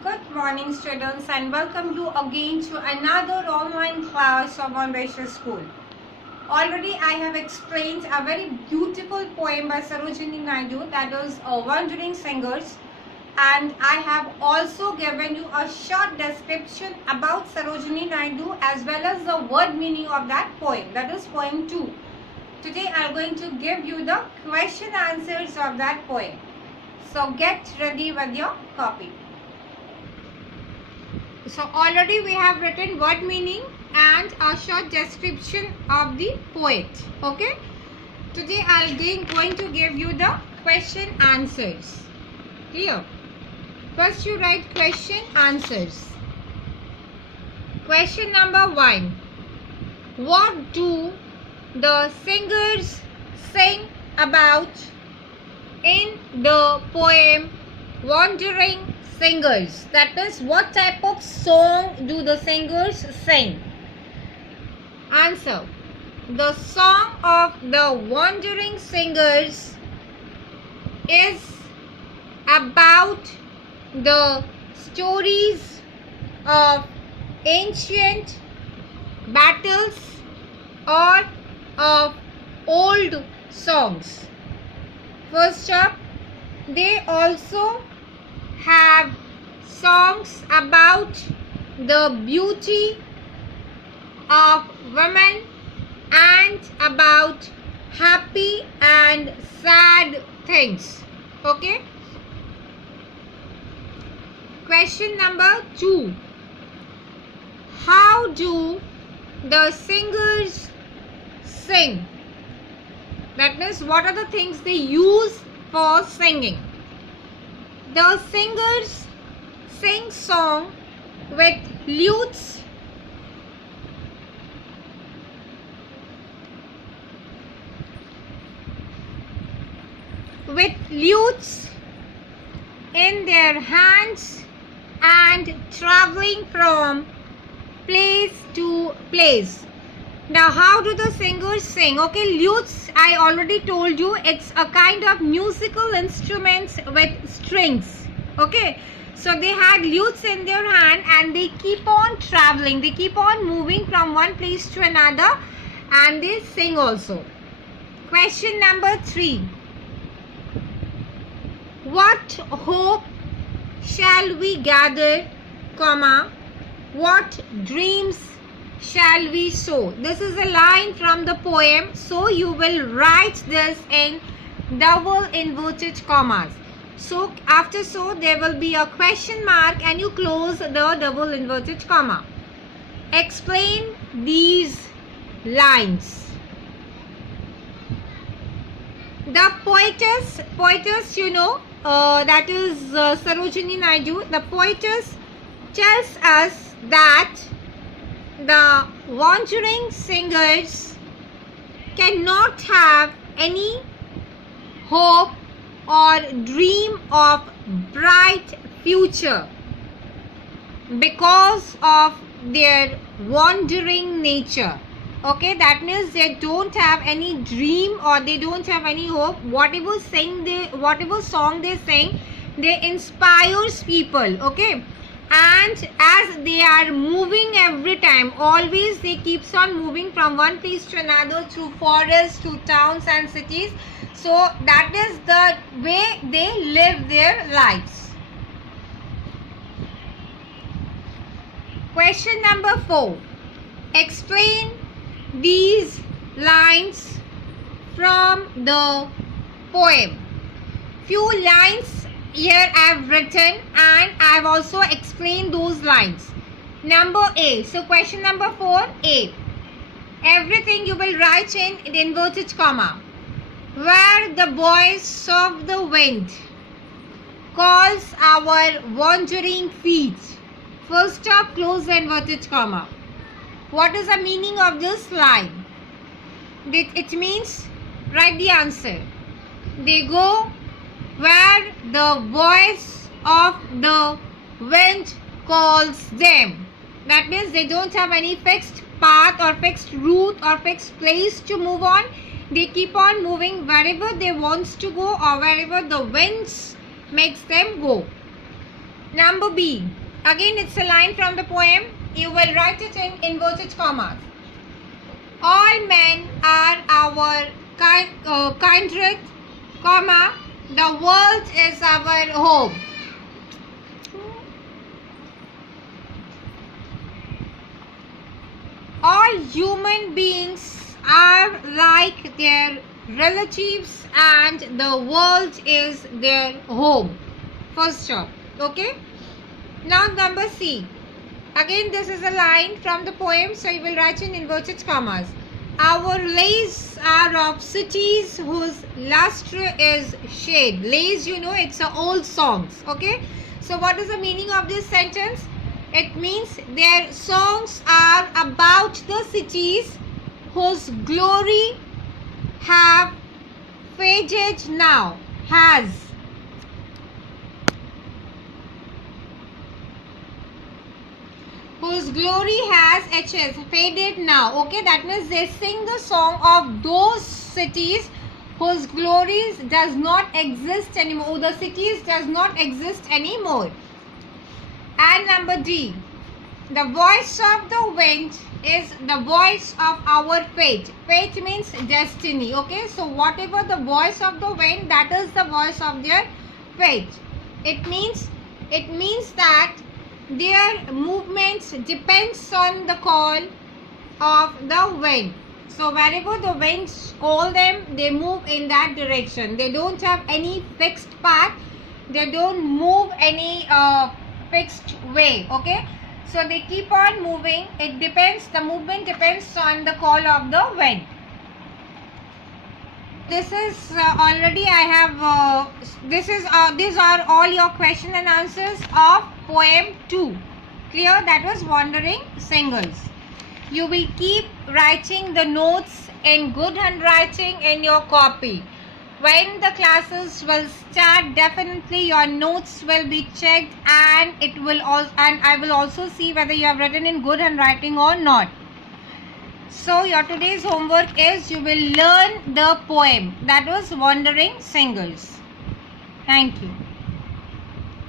Good morning students and welcome you again to another online class of Ambassador School. Already I have explained a very beautiful poem by Sarojini Naidu, that is Wandering Singers, and I have also given you a short description about Sarojini Naidu as well as the word meaning of that poem, that is poem 2. Today I am going to give you the question answers of that poem. So get ready with your copy. So already we have written word meaning and a short description of the poet. Okay. Today I am going to give you the question answers. Clear? First you write question answers. Question number 1. What do the singers sing about in the poem Wandering Singers? That is, what type of song do the singers sing? Answer. The song of the Wandering Singers is about the stories of ancient battles or of old songs. First up, they also have songs about the beauty of women and about happy and sad things. Okay. Question number 2. How do the singers sing? That means, what are the things they use for singing? The singers sing song with lutes, in their hands and traveling from place to place. Now, how do the singers sing? Okay, lutes, I already told you, it's a kind of musical instruments with strings. Okay, so they had lutes in their hand and they keep on traveling. They keep on moving from one place to another and they sing also. Question number 3. What hope shall we gather, comma, what dreams shall we sow? This is a line from the poem, so you will write this in double inverted commas. So after so there will be a question mark and you close the double inverted comma. Explain these lines. The poetess, you know, that is Sarojini Naidu. The poetess tells us that the wandering singers cannot have any hope or dream of bright future because of their wandering nature. Okay, that means they don't have any dream or they don't have any hope. Whatever song they sing, they inspires people. Okay, and as they are moving every time, always they keeps on moving from one place to another through forests to towns and cities. So that is the way they live their lives. Question number 4. Explain these lines from the poem. Few lines here I have written and I have also explained those lines. Number A. So question number 4, A. Everything you will write in inverted comma. Where the voice of the wind calls our wandering feet. Full stop, close the inverted comma. What is the meaning of this line? It means, write the answer. They go where the voice of the wind calls them. That means they don't have any fixed path or fixed route or fixed place to move on. They keep on moving wherever they want to go or wherever the winds makes them go. Number B. Again, it's a line from the poem. You will write it in inverted commas. All men are our kindred, comma, the world is our home. All human beings are like their relatives and the world is their home. First job. Okay. Now number C. Again, this is a line from the poem, so you will write in inverted commas. Our lays are of cities whose lustre is shade. Lays, you know, it's a old songs. Okay. So what is the meaning of this sentence? It means their songs are about the cities whose glory have faded now. Whose glory has HS faded now. Okay, that means they sing the song of those cities whose glories does not exist anymore. The cities does not exist anymore. And number D. The voice of the wind is the voice of our fate. Fate means destiny. Okay, so whatever the voice of the wind, that is the voice of their fate. It means that their movements depends on the call of the wind. So wherever the winds call them, they move in that direction. They don't have any fixed path. They don't move any fixed way. Okay, so they keep on moving. It depends, the movement depends on the call of the wind. This is already I have these are all your question and answers of poem 2. Clear? That was Wandering Singles. You will keep writing the notes in good handwriting in your copy. When the classes will start, definitely your notes will be checked, and I will also see whether you have written in good handwriting or not. So your today's homework is you will learn the poem, that was Wandering Singles. Thank you.